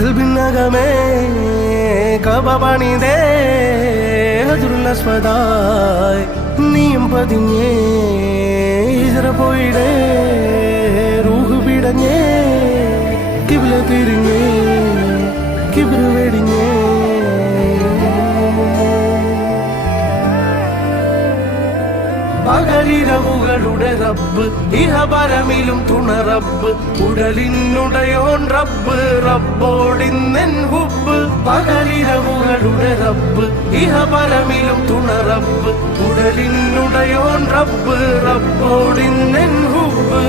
കൽബിനകമേ കബപണിതേ ഹജറുൽ നീയും പതിഞ്ഞേ ഹിജ്റ പോയിടേ റൂഹ് പിടഞ്ഞേ കിബ്ല തിരിഞ്ഞേ കിബ്റ് വെടിഞ്ഞേ പകലിരവുകളുടെ റബ്ബ് ഇഹപരമിലും തുണ റബ്ബ് ഉടലിനുടയോൻ റബ്ബ് റബ്ബോടിന്നെൻ ഹുബ്ബ് പകലിരവുകളുടെ റബ്ബ് ഇഹപരമിലും തുണ റബ്ബ് ഉടലിനുടയോൻ റബ്ബ് റബ്ബോടിന്നെൻ ഹുബ്ബ്